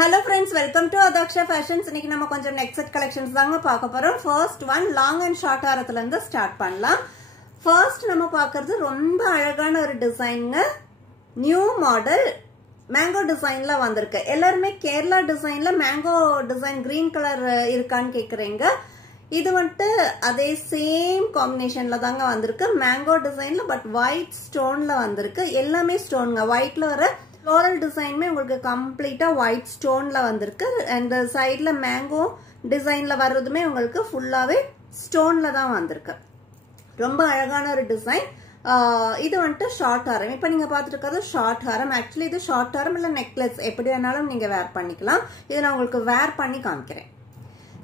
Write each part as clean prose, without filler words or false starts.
Hello friends, welcome to Adaksha Fashions. இன்னைக்கு நம்ம கொஞ்சம் neck set collections தாங்க பார்க்க போறோம். First one long and short ஹாரத்துல இருந்து ஸ்டார்ட் பண்ணலாம். First நம்ம பார்க்கிறது ரொம்ப அழகான ஒரு டிசைன்ங்க. நியூ மாடல் மேங்கோ டிசைன்ல வந்திருக்கு. எல்லாரும் கேரளா டிசைன்ல மேங்கோ டிசைன் கிரீன் கலர் இருக்கான்னு கேக்குறீங்க. இது வந்து அதே சேம் காம்பினேஷன்ல தாங்க வந்திருக்கு. மேங்கோ டிசைன்ல பட் ஒயிட் ஸ்டோன்ல வந்திருக்கு. எல்லாமே ஸ்டோன்ங்க. ஒயிட்ல வர floral design में உங்களுக்கு கம்ப்ளீட்டா white stoneல வந்திருக்கு and சைடுல மேங்கோ டிசைன்ல வரதுமே உங்களுக்கு ஃபுல்லாவே ஸ்டோன்ல தான் வந்திருக்கு. ரொம்ப அழகான ஒரு டிசைன். இது வந்து ஷார்ட் ஹாரம். இப்போ நீங்க பார்த்துட்டு இருக்கிறது ஷார்ட் ஹாரம். ஆக்சுவலி இது ஷார்ட் ஹாரம் இல்ல நெக்லஸ் எப்படி வேணாலும் நீங்க வேர் பண்ணிக்கலாம். இதை நான் உங்களுக்கு வேர் பண்ணி காமிக்கிறேன்.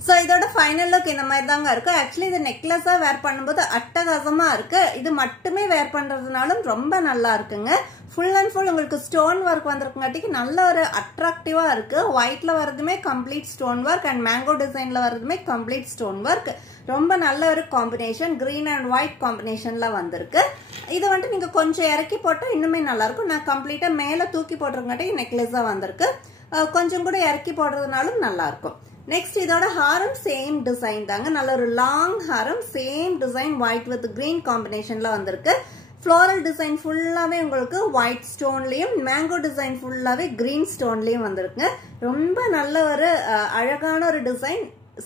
சோ இதோட ஃபைனல் லுக் இந்த மாதிரி தாங்க இருக்கு. ஆக்சுவலி இது நெக்லஸா வேர் பண்ணும்போது அட்டகாசமா இருக்கு. இது மட்டுமே வேர் பண்றதுனாலும் ரொம்ப நல்லா இருக்குங்க. ஃபுல் அண்ட் ஃபுல் உங்களுக்கு ஸ்டோன் ஒர்க் வந்திருக்குங்காட்டிக்கு நல்ல ஒரு அட்ராக்டிவா இருக்கு. ஒயிட்ல வரதுமே complete stone work and mango டிசைன்ல வரதுமே கம்ப்ளீட் ஸ்டோன் ஒர்க். ரொம்ப நல்ல ஒரு காம்பினேஷன். கிரீன் அண்ட் ஒயிட் காம்பினேஷன்ல வந்திருக்கு. இது வந்து நீங்க கொஞ்சம் இறக்கி போட்டா இன்னுமே நல்லா இருக்கும். நான் கம்ப்ளீட்டா மேல தூக்கி போட்டிருக்காட்டி நெக்லஸா வந்திருக்கு. கொஞ்சம் கூட இறக்கி போடுறதுனாலும் நல்லா இருக்கும். நெக்ஸ்ட் இதோட ஹாரம் சேம் டிசைன் தாங்க. நல்ல ஒரு லாங் ஹாரம் same design white with green காம்பினேஷன்ல வந்திருக்கு. ஃப்ளோரல் டிசைன் ஃபுல்லாவே உங்களுக்கு ஒயிட் ஸ்டோன்லயும் மேங்கோ டிசைன் ஃபுல்லாவே கிரீன் ஸ்டோன்லயும் வந்திருக்குங்க. ரொம்ப நல்ல ஒரு அழகான ஒரு டிசைன்.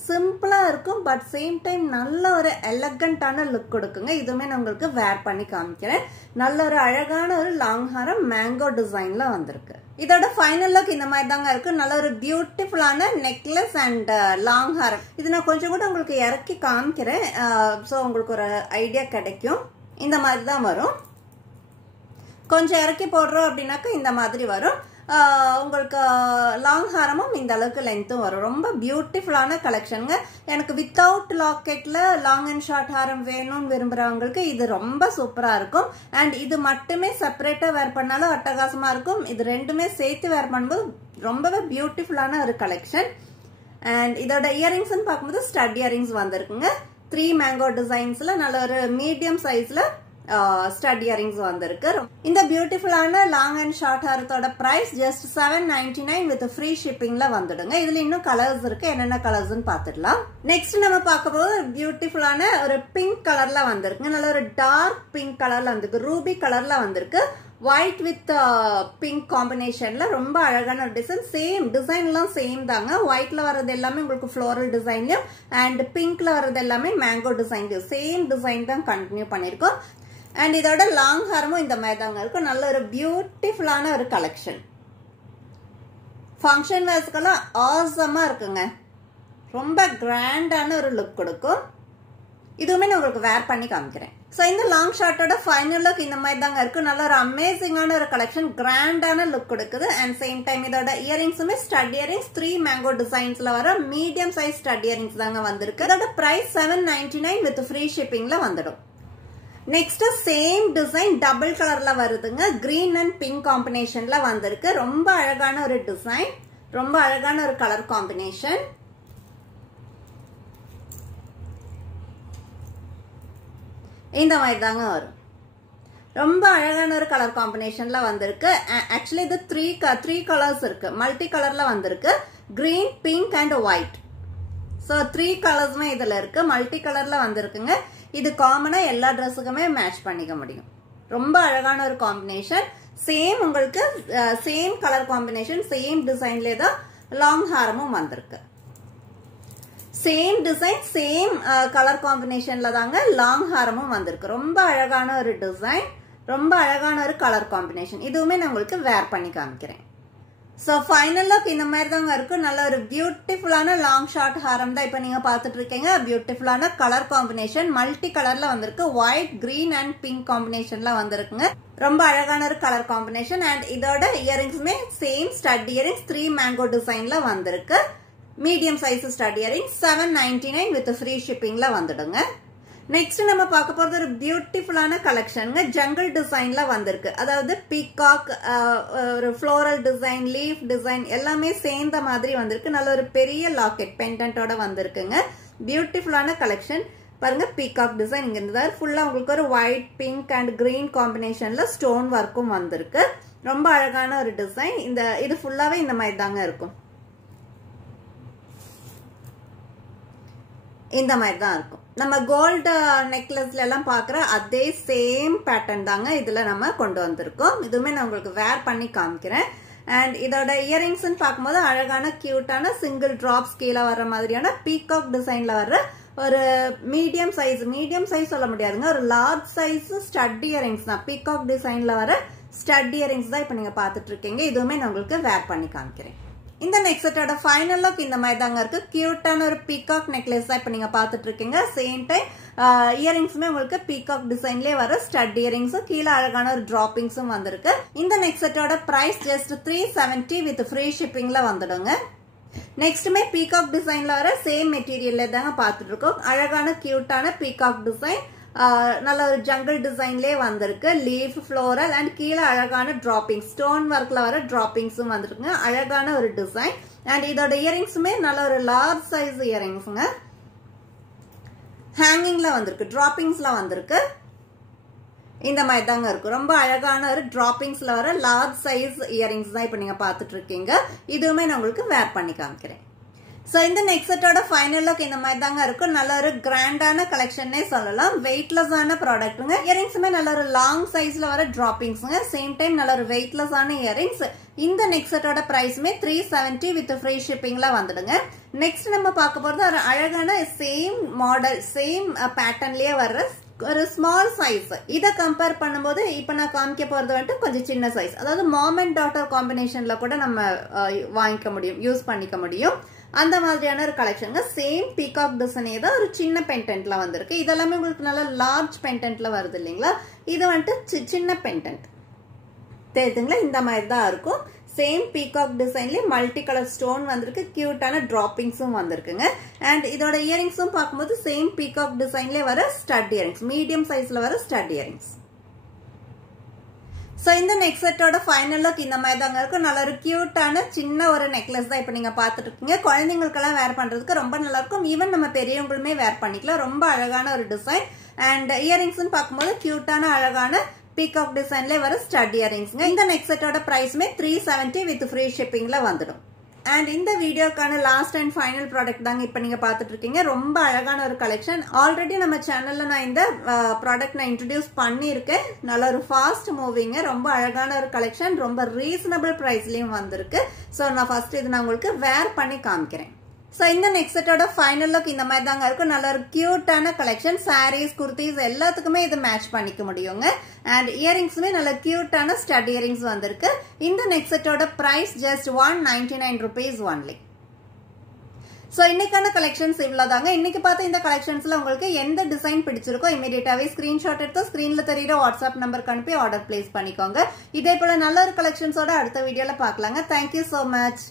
சிம்பிளா இருக்கும் பட் சேம் டைம் நல்ல ஒரு எலகண்டான லுக் கொடுக்குங்க. இதுவுமே நான் உங்களுக்கு வேர் பண்ணி காமிக்கிறேன். நல்ல ஒரு அழகான ஒரு லாங் ஹாரம் மேங்கோ டிசைன்ல வந்திருக்கு. இதோட ஃபைனல் லுக் இந்த மாதிரி தாங்க இருக்கு. நல்ல ஒரு பியூட்டிஃபுல்லான நெக்லஸ் அண்ட் லாங் ஹாரம். இது நான் கொஞ்சம் கூட உங்களுக்கு இறக்கி காமிக்கிறேன். சோ உங்களுக்கு ஒரு ஐடியா கிடைக்கும். இந்த மாதிரி தான் வரும். கொஞ்சம் இறக்கி போடுறோம் அப்படின்னாக்கா இந்த மாதிரி வரும். உங்களுக்கு லாங் ஹாரமும் இந்த அளவுக்கு லென்த்தும் வரும். ரொம்ப பியூட்டிஃபுல்லான கலெக்ஷனுங்க. எனக்கு வித்தவுட் லாக்கெட்ல லாங் அண்ட் ஷார்ட் ஹாரம் வேணும்னு விரும்புறவங்களுக்கு இது ரொம்ப சூப்பரா இருக்கும். அண்ட் இது மட்டுமே செப்பரேட்டா வேர் பண்ணாலும் அட்டகாசமா இருக்கும். இது ரெண்டுமே சேர்த்து வேர் பண்ணும்போது ரொம்பவே பியூட்டிஃபுல்லான ஒரு கலெக்ஷன். அண்ட் இதோட இயரிங்ஸ் பார்க்கும்போது ஸ்டட் இயரிங்ஸ் வந்திருக்குங்க. 3 மேங்கோ டிசைன்ஸ்ல நல்ல ஒரு மீடியம் சைஸ்ல ஸ்டட் இயரிங்ஸ் வந்திருக்கு. இந்த பியூட்டிஃபுல்லான லாங் அண்ட் ஷார்ட் ஹாரத்தோட பிரைஸ் ஜஸ்ட் 799 வித் ஃப்ரீ ஷிப்பிங்ல வந்துடுங்க. இதுல இன்னும் கலர்ஸ் இருக்கு. என்னென்ன கலர்ஸ்னு பாத்துடலாம். நெக்ஸ்ட் நம்ம பார்க்க போது பியூட்டிஃபுல்லான ஒரு பிங்க் கலர்ல வந்திருக்கு. நல்ல ஒரு டார்க் பிங்க் கலர்ல வந்திருக்கு. ரூபி கலர்ல வந்திருக்கு. ஒயிட் வித் பிங்க் காம்பினேஷன்ல ரொம்ப அழகான ஒரு டிசைன். சேம் டிசைன் எல்லாம் சேம் தாங்க. ஒயிட்ல வர்றது எல்லாமே உங்களுக்கு ஃப்ளோரல் டிசைன்லயும் அண்ட் பிங்க்ல வர்றது எல்லாமே மேங்கோ டிசைன்லயும் சேம் டிசைன் தான் கண்டினியூ பண்ணிருக்கோம். அண்ட் இதோட லாங் ஹாரமும் இந்த மாதிரி தாங்க இருக்கும். நல்ல ஒரு பியூட்டிஃபுல்லான ஒரு கலெக்ஷன். ஃபங்க்ஷன் வேர்ஸ்க்கெல்லாம் ஆசமா இருக்குங்க. ரொம்ப கிராண்டான ஒரு லுக் கொடுக்கும். இதுவுமே நான் உங்களுக்கு வேர் பண்ணி காமிக்கிறேன். சோ இந்த லாங் ஷார்ட்டோட ஃபைனல் லுக் இந்த மாதிரி தாங்க இருக்கு. நல்ல ஒரு அமேசிங்கான ஒரு கலெக்ஷன். கிராண்டான லுக் கொடுக்குது. அண்ட் சேம் டைம் இதோட இயரிங்ஸுமே ஸ்டட் இயரிங்ஸ் 3 மேங்கோ டிசைன்ஸ்ல வர மீடியம் சைஸ் ஸ்டட் இயரிங்ஸ் தாங்க வந்திருக்கு. இதோட பிரைஸ் 799 வித் ஃப்ரீ ஷிப்பிங்ல வந்துடும். நெக்ஸ்ட் சேம் டிசைன் டபுள் கலர்ல வருதுங்க. கிரீன் அண்ட் பிங்க் காம்பினேஷன்ல வந்திருக்கு. ரொம்ப அழகான ஒரு டிசைன். ரொம்ப அழகான ஒரு கலர் காம்பினேஷன். இந்த மாதிரி தாங்க வரும். ரொம்ப அழகான ஒரு கலர் காம்பினேஷன்ல வந்திருக்கு. ஆக்சுவலி இது 3 கலர்ஸ் இருக்கு. மல்டி கலர்ல வந்திருக்கு. Green, pink and white. So 3 கலர்ஸ்மே இதுல இருக்கு. மல்டி கலர்ல வந்திருக்குங்க. இது காமனா எல்லா ட்ரெஸ்ஸுக்குமே மேட்ச் பண்ணிக்க முடியும். ரொம்ப அழகான ஒரு காம்பினேஷன். சேம் உங்களுக்கு சேம் கலர் காம்பினேஷன் சேம் டிசைன்ல தான் லாங் ஹாரமும் வந்திருக்கு. சேம் டிசைன் சேம் கலர் காம்பினேஷன்ல தாங்க லாங் ஹாரமும் வந்திருக்கு. ரொம்ப அழகான ஒரு டிசைன். ரொம்ப அழகான ஒரு கலர் காம்பினேஷன். இதுவுமே நான் உங்களுக்கு வேர் பண்ணி காமிக்கிறேன். சோ ஃபைனல் லுக் இந்த மாதிரி தாங்க இருக்கு. நல்ல ஒரு பியூட்டிஃபுல்லான லாங் ஷார்ட் ஹாரம் தான் இப்ப நீங்க பாத்துட்டு இருக்கீங்க. பியூட்டிஃபுல்லான கலர் காம்பினேஷன். மல்டி கலர்ல வந்திருக்கு. ஒயிட், கிரீன் அண்ட் பிங்க் காம்பினேஷன்ல வந்திருக்குங்க. ரொம்ப அழகான ஒரு கலர் காம்பினேஷன். அண்ட் இதோட இயரிங்ஸுமே சேம் ஸ்டட் இயரிங்ஸ் 3 மேங்கோ டிசைன்ல வந்திருக்கு. Medium size stud earrings 799 with free ஷிப்பிங்ல வந்துடுங்க. நெக்ஸ்ட் நம்ம பார்க்க போறது ஒரு பியூட்டிஃபுல்லான கலெக்ஷனுங்க. ஜங்கிள் டிசைன்ல வந்திருக்கு. அதாவது பீகாக், ஒரு ஃப்ளோரல் டிசைன், லீஃப் டிசைன் எல்லாமே சேர்ந்த மாதிரி வந்திருக்கு. நல்ல ஒரு பெரிய லாக்கெட் பெண்டன்ட்டோட வந்திருக்குங்க. பியூட்டிஃபுல்லான கலெக்ஷன். பாருங்க பீகாக் டிசைன் இங்க இருந்தா ஃபுல்லா உங்களுக்கு ஒரு ஒயிட், பிங்க் அண்ட் கிரீன் காம்பினேஷன்ல ஸ்டோன் ஒர்க்கும் வந்திருக்கு. ரொம்ப அழகான ஒரு டிசைன். இது ஃபுல்லாவே இந்த மாதிரி தாங்க இருக்கும். இந்த மாதிரி தான் இருக்கும். நம்ம கோல்டு நெக்லஸ்ல எல்லாம் பாக்குற அதே சேம் பேட்டர்ன் தாங்க இதுல நம்ம கொண்டு வந்திருக்கோம். இதுவுமே நான் உங்களுக்கு வேர் பண்ணி காமிக்கிறேன். அண்ட் இதோட இயரிங்ஸ் பார்க்கும்போது அழகான கியூட்டான சிங்கிள் டிராப்ஸ் கீழே வர்ற மாதிரியான பீகாக் டிசைன்ல வர்ற ஒரு மீடியம் சைஸ் சொல்ல முடியாதுங்க, ஒரு லார்ஜ் சைஸ் ஸ்டட் இயரிங்ஸ் தான். பீகாக் டிசைன்ல வர ஸ்டட் இயரிங்ஸ் தான் இப்ப நீங்க பாத்துட்டு இருக்கீங்க. இதுவுமே நான் உங்களுக்கு வேர் பண்ணி காமிக்கிறேன். இந்த நெக் செட்டோட ஃபைனல் லுக் இந்த மாதிரி தாங்க இருக்கு. கியூட்டான ஒரு பீகாக் நெக்லஸ் தான் இப்ப நீங்க பாத்துட்டு இருக்கீங்க. சேம் டைம் இயரிங்ஸுமே உங்களுக்கு பீகாக் டிசைன்லயே வர ஸ்டட் இயரிங்ஸும் கீழே அழகான ஒரு டிராப்பிங்ஸும் வந்திருக்கு. இந்த நெக் செட்டோட பிரைஸ் ஜஸ்ட் 370 வித் ஃப்ரீ ஷிப்பிங்ல வந்துடுங்க. நெக்ஸ்ட்டுமே பீகாக் டிசைன்ல வர சேம் மெட்டீரியல்ல தாங்க பாத்துட்டு இருக்கோம். அழகான கியூட்டான பீகாக் டிசைன், நல்ல ஒரு ஜங்கிள் டிசைன்லயே வந்திருக்கு. லீஃப், ஃப்ளோரல் அண்ட் கீழே அழகான டிராப்பிங் ஸ்டோன் ஒர்க்ல வர டிராப்பிங்ஸும் வந்திருக்குங்க. அழகான ஒரு டிசைன். அண்ட் இதோட இயரிங்ஸுமே நல்ல ஒரு லார்ஜ் சைஸ் இயரிங்ஸ்ங்க. ஹேங்கிங்ல வந்திருக்கு, டிராப்பிங்ஸ்ல வந்திருக்கு. இந்த மாதிரி தாங்க இருக்கும். ரொம்ப அழகான ஒரு டிராப்பிங்ஸ்ல வர லார்ஜ் சைஸ் இயரிங்ஸ் தான் இப்ப நீங்க பாத்துட்டு இருக்கீங்க. இதுவுமே நான் உங்களுக்கு வேர் பண்ணி காமிக்கிறேன். சோ இந்த நெக் செட்டோட ஃபைனல் லுக் இந்த மாதிரி தாங்க இருக்கும். நல்ல ஒரு கிராண்டான கலெக்ஷன்னே சொல்லலாம். வெயிட்லெஸ்ஸான ப்ராடக்ட்டுங்க. இயரிங்ஸுமே நல்ல ஒரு லாங் சைஸ்ல வர டிராப்பிங்ஸ்ங்க. சேம் டைம் நல்ல ஒரு வெயிட்லெஸ்ஸான இயரிங்ஸ். இந்த நெக் செட்டோட பிரைஸ்மே 370 வித் ஃப்ரீ ஷிப்பிங்ல வந்துடுங்க. நெக்ஸ்ட் நம்ம பார்க்க போறது ஒரு அழகான சேம் மாடல், சேம் பேட்டர்ன்லயே வர்ற ஒரு ஸ்மால் சைஸ். இதை கம்பேர் பண்ணும்போது இப்ப நான் காமிக்க போறது வந்துட்டு கொஞ்சம் சின்ன சைஸ். அதாவது மாம் அண்ட் டாட்டர் காம்பினேஷன்ல கூட நம்ம வாங்கிக்க முடியும், யூஸ் பண்ணிக்க முடியும். அந்த மாதிரியான ஒரு கலெக்ஷன். சேம் பீகாக் டிசைனே தான் ஒரு சின்ன பெண்டன்ட்ல வந்திருக்கு. இதெல்லாமே உங்களுக்கு நல்ல லார்ஜ் பெண்டன்ட்ல வருது இல்லைங்களா? இது வந்துட்டு சின்ன பெண்டன்ட் தெரியுதுங்களா? இந்த மாதிரி தான் இருக்கும். சேம் பீகாக் டிசைன்ல மல்டி கலர் ஸ்டோன் வந்திருக்கு. கியூட்டான டிராப்பிங்ஸும் வந்திருக்குங்க. அண்ட் இதோட இயரிங்ஸும் பார்க்கும்போது சேம் பீகாக் டிசைன்ல வர ஸ்டட் இயரிங்ஸ், மீடியம் சைஸ்ல வர ஸ்டட் இயரிங்ஸ். சோ இந்த நெக் செட்டோட ஃபைனல் லுக் இந்த மாதிரி தாங்க இருக்கும். நல்ல ஒரு கியூட்டான சின்ன ஒரு நெக்லஸ் தான் இப்ப நீங்க பாத்துட்டு இருக்கீங்க. குழந்தைங்களுக்கெல்லாம் வேர் பண்றதுக்கு ரொம்ப நல்லா இருக்கும். ஈவன் நம்ம பெரியவங்களுமே வேர் பண்ணிக்கலாம். ரொம்ப அழகான ஒரு டிசைன். அண்ட் இயரிங்ஸ் பார்க்கும்போது கியூட்டான அழகான பீகாக் டிசைன்ல வர ஸ்டட் இயரிங்ஸ்ங்க. இந்த நெக் செட்டோட பிரைஸ்மே 370 வித் ஃப்ரீ ஷிப்பிங்ல வந்துடும். அண்ட் இந்த வீடியோக்கான லாஸ்ட் அண்ட் ஃபைனல் ப்ராடக்ட் தாங்க இப்ப நீங்க பாத்துட்டு இருக்கீங்க. ரொம்ப அழகான ஒரு கலெக்ஷன். ஆல்ரெடி நம்ம சேனல்ல நான் இந்த ப்ராடக்ட் நான் இன்ட்ரோடியூஸ் பண்ணிருக்கேன். நல்ல ஒரு ஃபாஸ்ட் மூவிங், ரொம்ப அழகான ஒரு கலெக்ஷன். ரொம்ப ரீசனபிள் பிரைஸ்லயும் வந்திருக்கு. சோ நான் ஃபர்ஸ்ட் இது நான் உங்களுக்கு வேர் பண்ணி காமிக்கிறேன். சோ இந்த நெக் செட்டோட ஃபைனல் லுக் இந்த மாதிரி தாங்க இருக்கும். நல்ல ஒரு கியூட்டான கலெக்ஷன். சாரீஸ், குர்த்திஸ் எல்லாத்துக்குமே இது மேட்ச் பண்ணிக்க முடியுங்க. அண்ட் இயரிங்ஸுமே நல்ல கியூட்டான ஸ்டட் இயரிங்ஸ் வந்திருக்கு. இந்த நெக் செட்டோட price just 199 rupees only. So இன்னைக்கான கலெக்ஷன்ஸ் இவ்வளவுதாங்க. இன்னைக்கு பார்த்த இந்த கலெக்ஷன்ஸ்ல உங்களுக்கு எந்த டிசைன் பிடிச்சிருக்கோ இமீடியட்டாவே ஸ்கிரீன்ஷாட் எடுத்து ஸ்கிரீன்ல தெரியுற வாட்ஸ்அப் நம்பருக்கு அனுப்பி ஆர்டர் பிளேஸ் பண்ணிக்கோங்க. இதே போல நல்ல ஒரு கலெக்ஷன்ஸோட அடுத்த வீடியோல பார்க்கலாங்க. Thank you so much.